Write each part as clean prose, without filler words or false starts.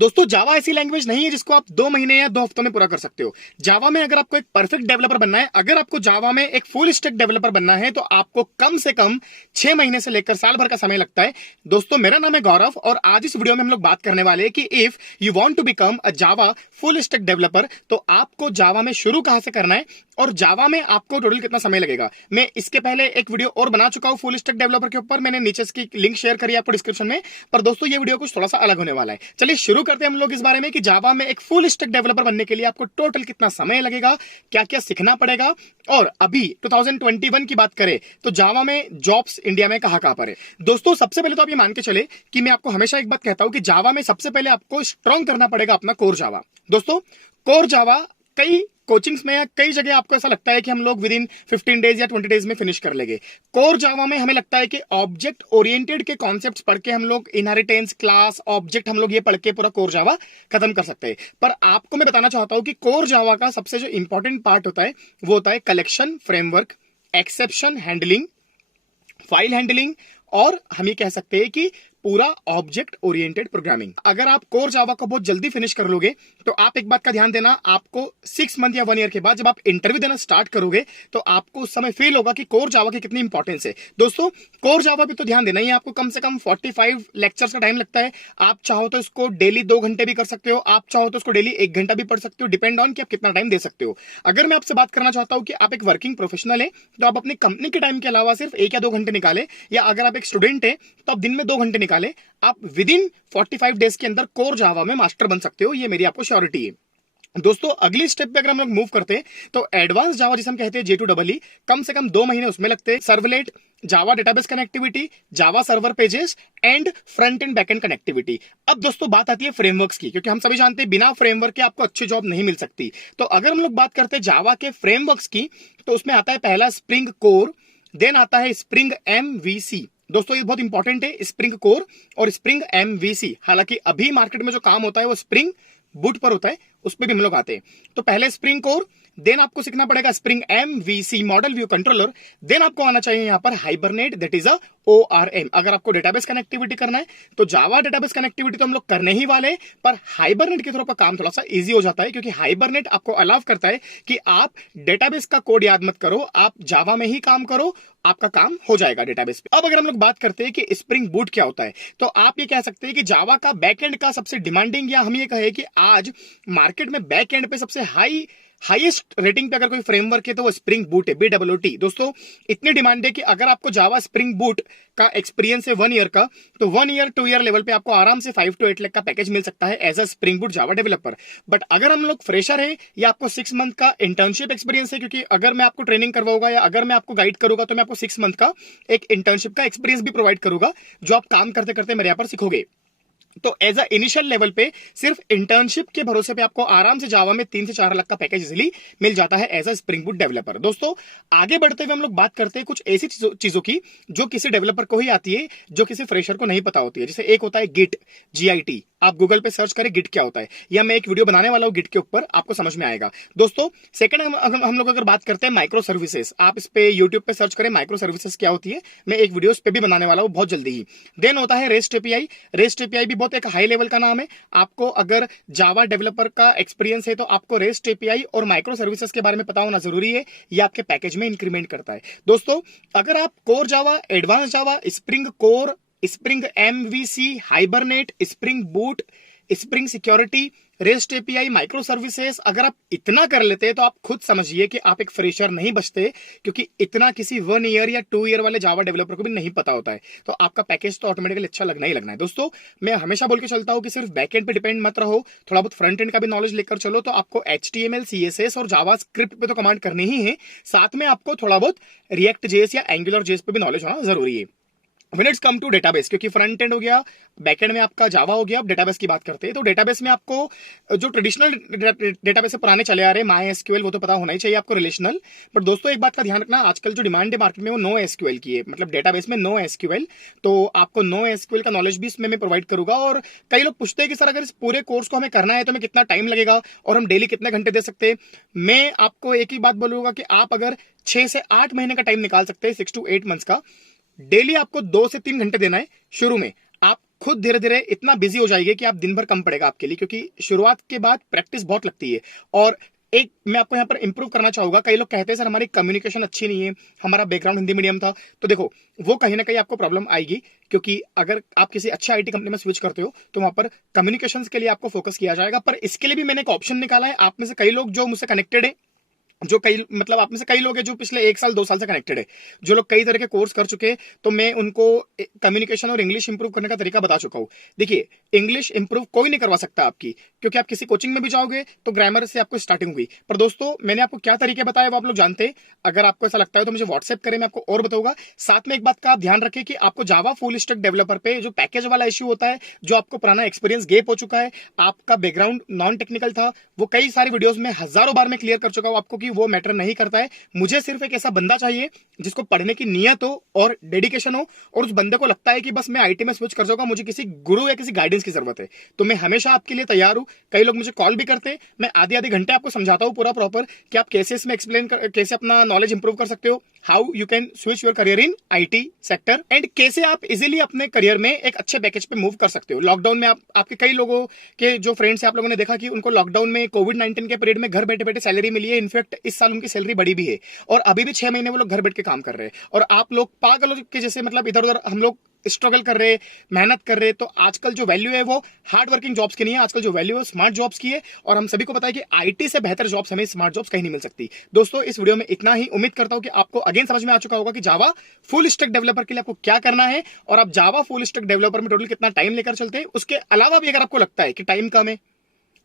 दोस्तों जावा ऐसी लैंग्वेज नहीं है जिसको आप 2 महीने या 2 हफ्तों में पूरा कर सकते हो। जावा में अगर आपको एक परफेक्ट डेवलपर बनना है, अगर आपको जावा में एक फुल स्टैक डेवलपर बनना है, तो आपको कम से कम 6 महीने से लेकर साल भर का समय लगता है। दोस्तों मेरा नाम है गौरव और आज इस वीडियो में हम लोग बात करने वाले हैं कि if you want to become a Java full stack developer, तो आपको जावा में शुरू कहां से करना है और जावा में आपको टोटल कितना समय लगेगा। मैं इसके पहले एक वीडियो और बना चुका हूं फुल स्टैक डेवलपर के ऊपर, मैंने नीचे इसकी लिंक शेयर करी आपको डिस्क्रिप्शन में। पर दोस्तों ये वीडियो कुछ थोड़ा सा अलग होने वाला है। चलिए शुरू करते हैं हम लोग इस बारे में कि जावा में एक फुल स्टैक डेवलपर बनने के लिए आपको टोटल कितना समय लगेगा, क्या क्या सीखना पड़ेगा, और अभी 2021 की बात करें तो जावा में जॉब्स इंडिया में कहां कहां पर है। दोस्तों सबसे पहले तो आप ये मान के चले कि मैं आपको हमेशा एक बात कहता हूं कि जावा में सबसे पहले आपको स्ट्रॉन्ग करना पड़ेगा अपना कोर जावा। दोस्तों कोर जावा कई कोचिंग्स में या कई जगह आपको ऐसा लगता है कि हम लोग विद इन 15 डेज या 20 डेज में फिनिश कर लेंगे। कोर जावा में हमें लगता है कि ऑब्जेक्ट ओरिएंटेड के कॉन्सेप्ट्स पढ़ के हम लोग इनहेरिटेंस, क्लास, ऑब्जेक्ट हम लोग ये पढ़ के पूरा कोर जावा खत्म कर सकते हैं। पर आपको मैं बताना चाहता हूं कि कोर जावा का सबसे जो इंपॉर्टेंट पार्ट होता है वो होता है collection framework, exception handling, file handling, और हम ये कह सकते हैं कि पूरा ऑब्जेक्ट ओरिएंटेड प्रोग्रामिंग। अगर आप कोर जावा को बहुत जल्दी फिनिश कर लोगे तो आप एक बात का ध्यान देना, आपको 6 मंथ या 1 ईयर के बाद जब आप इंटरव्यू देना स्टार्ट करोगे तो आपको उस समय फील होगा कि कोर जावा की कितनी इंपॉर्टेंस है। दोस्तों कोर जावा पे तो ध्यान देना ही है, आपको कम से कम 45 लेक्चर्स का टाइम लगता है। आप चाहो तो इसको डेली 2 घंटे भी कर सकते हो, आप चाहो तो इसको डेली 1 घंटा भी पढ़ सकते हो, डिपेंड ऑन कि आप कितना टाइम दे सकते हो। अगर मैं आपसे बात करना चाहता हूं कि आप एक वर्किंग प्रोफेशनल है तो आप अपनी कंपनी के टाइम के अलावा सिर्फ 1 या 2 घंटे निकाले, या अगर आप एक स्टूडेंट है तो आप दिन में 2 घंटे निकाले, आप विद इन 45 डेज के अंदर कोर जावा में मास्टर बन सकते हो। ये मेरी आपको श्योरिटी है। दोस्तों अगली स्टेप पे अगर हम लोग मूव करते हैं तो एडवांस जावा जिसे हम कहते हैं J2EE, कम से कम 2 महीने उसमें लगते हैं। Servlet, Java database connectivity, Java server pages and front end back and connectivity. अब दोस्तों बात आती है फ्रेमवर्क्स की, क्योंकि हम सभी जानते हैं बिना फ्रेमवर्क के आपको अच्छी जॉब नहीं मिल सकती। तो अगर हम लोग बात करते हैं जावा के फ्रेमवर्क्स की तो उसमें आता है पहला स्प्रिंग कोर, देन आता है स्प्रिंग MVC। दोस्तों ये बहुत इंपॉर्टेंट है, स्प्रिंग कोर और स्प्रिंग MVC। हालांकि अभी मार्केट में जो काम होता है वो स्प्रिंग बूट पर होता है, उस पर भी हम लोग आते हैं। तो पहले स्प्रिंग कोर, देन आपको सीखना पड़ेगा spring MVC model view controller, then आपको आना चाहिए यहां पर Hibernate, that is a ORM। अगर आपको डेटाबेस कनेक्टिविटी करना है तो जावा डेटाबेस कनेक्टिविटी तो हम लोग करने ही वाले हैं, पर हाइबरनेट के थ्रू पर काम थोड़ा सा इजी हो जाता है, क्योंकि हाइबरनेट आपको अलाउ करता है कि आप डेटाबेस का कोड याद मत करो, आप जावा में ही काम करो, आपका काम हो जाएगा डेटाबेस पे। अब अगर हम लोग बात करते हैं कि स्प्रिंग बूट क्या होता है, तो आप ये कह सकते हैं कि जावा का बैकएंड का सबसे डिमांडिंग, या हम ये कहें कि आज मार्केट में बैकएंड पे सबसे हाईएस्ट रेटिंग पे अगर कोई फ्रेमवर्क है तो वो स्प्रिंग बूट है, BOOT। दोस्तों इतनी डिमांड है कि अगर आपको जावा स्प्रिंग बूट का एक्सपीरियंस है 1 ईयर का, तो 1 ईयर 2 ईयर लेवल पे आपको आराम से 5 to 8 लाख का पैकेज मिल सकता है as a Spring Boot Java developer. But अगर हम लोग फ्रेशर है या आपको 6 मंथ का इंटर्नशिप एक्सपीरियंस है, क्योंकि अगर मैं आपको ट्रेनिंग करवाऊंगा या अगर मैं आपको गाइड करूंगा तो मैं आपको 6 मंथ का एक इंटर्नशिप का एक्सपीरियंस भी प्रोवाइड करूंगा, जो आप काम करते करते मेरे यहाँ पर सीखोगे। तो एज अ इनिशियल लेवल पे सिर्फ इंटर्नशिप के भरोसे पे आपको आराम से जावा में 3 से 4 लाख का पैकेज इजिली मिल जाता है as a Spring Boot developer. दोस्तों आगे बढ़ते हुए हम लोग बात करते हैं कुछ ऐसी चीजों की जो किसी डेवलपर को ही आती है, जो किसी फ्रेशर को नहीं पता होती है। जैसे एक होता है गिट, GIT। आप गूगल पे सर्च करें गिट क्या होता है, या मैं एक वीडियो बनाने वाला हूं गिट के ऊपर, आपको समझ में आएगा। दोस्तों सेकंड हम लोग अगर बात करते हैं माइक्रो सर्विसेज, आप इस पे यूट्यूब पे सर्च करें माइक्रो सर्विसेज क्या होती है, मैं एक वीडियो इस पे भी बनाने वाला हूं बहुत जल्दी ही। देन होता है रेस्ट API। रेस्ट API भी बहुत एक हाई लेवल का नाम है। आपको अगर जावा डेवलपर का एक्सपीरियंस है तो आपको रेस्ट API और माइक्रो सर्विसेज के बारे में पता होना जरूरी है, ये आपके पैकेज में इंक्रीमेंट करता है। दोस्तों अगर आप कोर जावा, एडवांस जावा, spring core, spring MVC, hibernate, spring boot, spring security, rest API, micro services अगर आप इतना कर लेते हैं तो आप खुद समझिए कि आप एक फ्रेशर नहीं बचते, क्योंकि इतना किसी 1 ईयर या 2 ईयर वाले जावा डेवलपर को भी नहीं पता होता है। तो आपका पैकेज तो ऑटोमेटिकली अच्छा लगना ही लगना है। दोस्तों मैं हमेशा बोल के चलता हूं कि सिर्फ बैकएंड पे डिपेंड मत रहो, थोड़ा बहुत फ्रंट एंड का भी नॉलेज लेकर चलो। तो आपको HTML, CSS और जावा स्क्रिप्ट पे तो कमांड करनी ही है, साथ में आपको थोड़ा बहुत रिएक्ट JS या एंगुलर JS पे भी नॉलेज होना जरूरी है। When it's come to database, क्योंकि फ्रंट एंड हो गया, बैक एंड में आपका जावा हो गया, अब डेटाबेस की बात करते हैं। तो डेटाबेस में आपको जो ट्रेडिशनल डेटाबेस से पुराने चले आ रहे हैं, MySQL, वो तो पता होना ही चाहिए आपको, रिलेशनल। पर दोस्तों एक बात का ध्यान रखना, आजकल जो डिमांड है मार्केट में वो NoSQL की है, मतलब डेटाबेस में NoSQL। तो आपको NoSQL का नॉलेज भी इसमें मैं प्रोवाइड करूंगा। और कई लोग पूछते हैं कि सर अगर इस पूरे कोर्स को हमें करना है तो हमें कितना टाइम लगेगा और हम डेली कितने घंटे दे सकते हैं। मैं आपको एक ही बात बोलूंगा कि आप अगर 6 से 8 महीने का टाइम निकाल सकते हैं, 6 to 8 मंथ्स का, डेली आपको 2 से 3 घंटे देना है शुरू में। आप खुद धीरे धीरे इतना बिजी हो जाएगी कि आप दिन भर कम पड़ेगा आपके लिए, क्योंकि शुरुआत के बाद प्रैक्टिस बहुत लगती है। और एक मैं आपको यहाँ पर इंप्रूव करना चाहूंगा, कई लोग कहते हैं सर हमारी कम्युनिकेशन अच्छी नहीं है, हमारा बैकग्राउंड हिंदी मीडियम था, तो देखो वो कहीं ना कहीं आपको प्रॉब्लम आएगी, क्योंकि अगर आप किसी अच्छे आईटी कंपनी में स्विच करते हो तो वहां पर कम्युनिकेशन के लिए आपको फोकस किया जाएगा। पर इसके लिए भी मैंने एक ऑप्शन निकाला है। आप में से कई लोग जो मुझसे कनेक्टेड है, जो कई मतलब आप में से कई लोग हैं जो पिछले 1 साल 2 साल से कनेक्टेड है, जो लोग कई तरह के कोर्स कर चुके हैं, तो मैं उनको कम्युनिकेशन और इंग्लिश इंप्रूव करने का तरीका बता चुका हूं। देखिए, इंग्लिश इंप्रूव कोई नहीं करवा सकता आपकी, क्योंकि आप किसी कोचिंग में भी जाओगे तो ग्रामर से आपको स्टार्टिंग हुई। पर दोस्तों, मैंने आपको क्या तरीके बताए वो आप लोग जानते हैं। अगर आपको ऐसा लगता है तो मुझे व्हाट्सएप करें, मैं आपको और बताऊंगा। साथ में एक बात का आप ध्यान रखें कि आपको जावा फुल स्टैक डेवलपर पे जो पैकेज वाला इश्यू होता है, जो आपको पुराना एक्सपीरियंस गेप हो चुका है, आपका बैकग्राउंड नॉन टेक्निकल था, वो कई सारी वीडियोस में हजारों बार मैं क्लियर कर चुका हूं आपको कि वो मैटर नहीं करता है। मुझे सिर्फ एक ऐसा बंदा चाहिए जिसको पढ़ने की नियत हो और डेडिकेशन हो, और उस बंदे को लगता है कि बस मैं आईटी में स्विच कर जाऊंगा, मुझे किसी गुरु या किसी गाइडेंस की जरूरत है, तो मैं हमेशा आपके लिए तैयार हूं। कई लोग मुझे कॉल भी करते हैं, मैं आधे आधे घंटे आपको समझाता हूं पूरा प्रॉपर कि आप कैसे इसमें कैसे अपना नॉलेज इंप्रूव कर सकते हो, how you can switch your career in IT sector, and कैसे आप इजीली अपने करियर में एक अच्छे पैकेज पे मूव कर सकते हो। लॉकडाउन में आपके कई लोगों के जो फ्रेंड्स हैं, आप लोगों ने देखा कि उनको लॉकडाउन में कोविड-19 के पीरियड में घर बैठे बैठे सैलरी मिली है। इनफैक्ट इस साल उनकी सैलरी बढ़ी भी है, और अभी भी 6 महीने वो लोग घर बैठ के काम कर रहे हैं। और आप लोग पागलों के जैसे मतलब इधर उधर हम लोग स्ट्रगल कर रहे हैं, मेहनत कर रहे हैं। तो आजकल जो वैल्यू है वो हार्ड वर्किंग जॉब्स की नहीं है, आजकल जो वैल्यू है स्मार्ट जॉब्स की है। और हम सभी को पता है कि आईटी से बेहतर जॉब्स हमें स्मार्ट जॉब्स कहीं नहीं मिल सकती। दोस्तों, इस वीडियो में इतना ही। उम्मीद करता हूं कि आपको अगेन समझ में आ चुका होगा कि जावा फुल स्टैक डेवलपर के लिए आपको क्या करना है, और आप जावा फुल स्टैक डेवलपर में टोटल कितना टाइम लेकर चलते हैं। उसके अलावा भी अगर आपको लगता है कि टाइम कम है,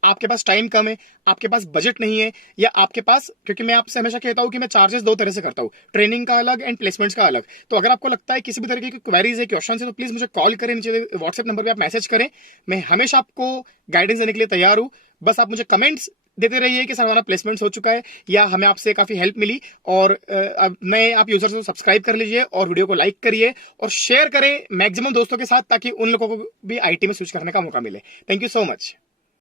आपके पास टाइम कम है, आपके पास बजट नहीं है, या आपके पास, क्योंकि मैं आपसे हमेशा कहता हूं कि मैं चार्जेस 2 तरह से करता हूं, ट्रेनिंग का अलग एंड प्लेसमेंट्स का अलग। तो अगर आपको लगता है किसी भी तरीके की क्वेरीज है, क्वेश्चन है, तो प्लीज मुझे कॉल करें, नीचे व्हाट्सएप नंबर पर आप मैसेज करें। मैं हमेशा आपको गाइडेंस देने के लिए तैयार हूं। बस आप मुझे कमेंट्स देते रहिए कि सर हमारा प्लेसमेंट हो चुका है, या हमें आपसे काफी हेल्प मिली। और नए आप यूजर्स को सब्सक्राइब कर लीजिए, और वीडियो को लाइक करिए और शेयर करें मैक्सिमम दोस्तों के साथ, ताकि उन लोगों को भी आईटी में स्विच करने का मौका मिले। Thank you so much.